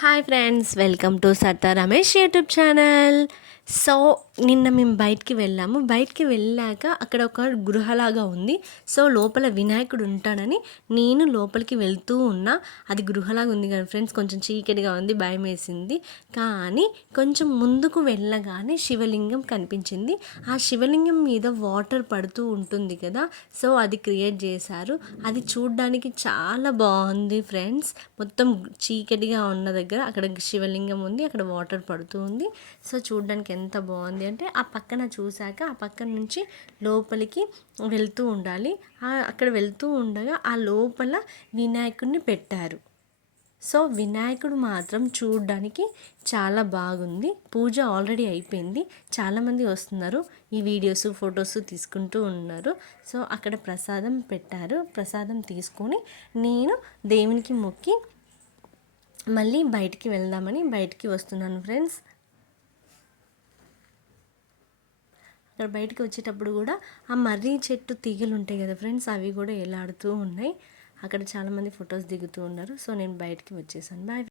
Hi friends, welcome to సత్తా Ramesh YouTube channel. So నిన్న మేము బయటికి వెళ్ళాము. బయటికి వెళ్ళాక అక్కడ ఒక గృహలాగా ఉంది. సో లోపల వినాయకుడు ఉంటాడని నేను లోపలికి వెళ్తూ ఉన్నా. అది గృహలాగా ఉంది కదా ఫ్రెండ్స్, కొంచెం చీకటిగా ఉంది, భయం వేసింది. కానీ కొంచెం ముందుకు వెళ్ళగానే శివలింగం కనిపించింది. ఆ శివలింగం మీద వాటర్ పడుతూ ఉంటుంది కదా, సో అది క్రియేట్ చేశారు. అది చూడ్డానికి చాలా బాగుంది ఫ్రెండ్స్. మొత్తం చీకటిగా ఉన్న దగ్గర అక్కడ శివలింగం ఉంది, అక్కడ వాటర్ పడుతూ ఉంది. సో చూడ్డానికి ఎంత బాగుంది అంటే, ఆ పక్కన చూశాక ఆ పక్కన నుంచి లోపలికి వెళ్తూ ఉండాలి. అక్కడ వెళ్తూ ఉండగా ఆ లోపల వినాయకుడిని పెట్టారు. సో వినాయకుడు మాత్రం చూడడానికి చాలా బాగుంది. పూజ ఆల్రెడీ అయిపోయింది. చాలామంది వస్తున్నారు, ఈ వీడియోస్ ఫొటోస్ తీసుకుంటూ ఉన్నారు. సో అక్కడ ప్రసాదం పెట్టారు. ప్రసాదం తీసుకొని నేను దేవునికి మొక్కి మళ్ళీ బయటికి వెళ్దామని బయటికి వస్తున్నాను ఫ్రెండ్స్. అక్కడ బయటికి వచ్చేటప్పుడు కూడా ఆ మర్రి చెట్టు తీగలు ఉంటాయి కదా ఫ్రెండ్స్, అవి కూడా ఎలాడుతూ ఉన్నాయి. అక్కడ చాలామంది ఫొటోస్ దిగుతూ ఉన్నారు. సో నేను బయటికి వచ్చేసాను. బాయ్.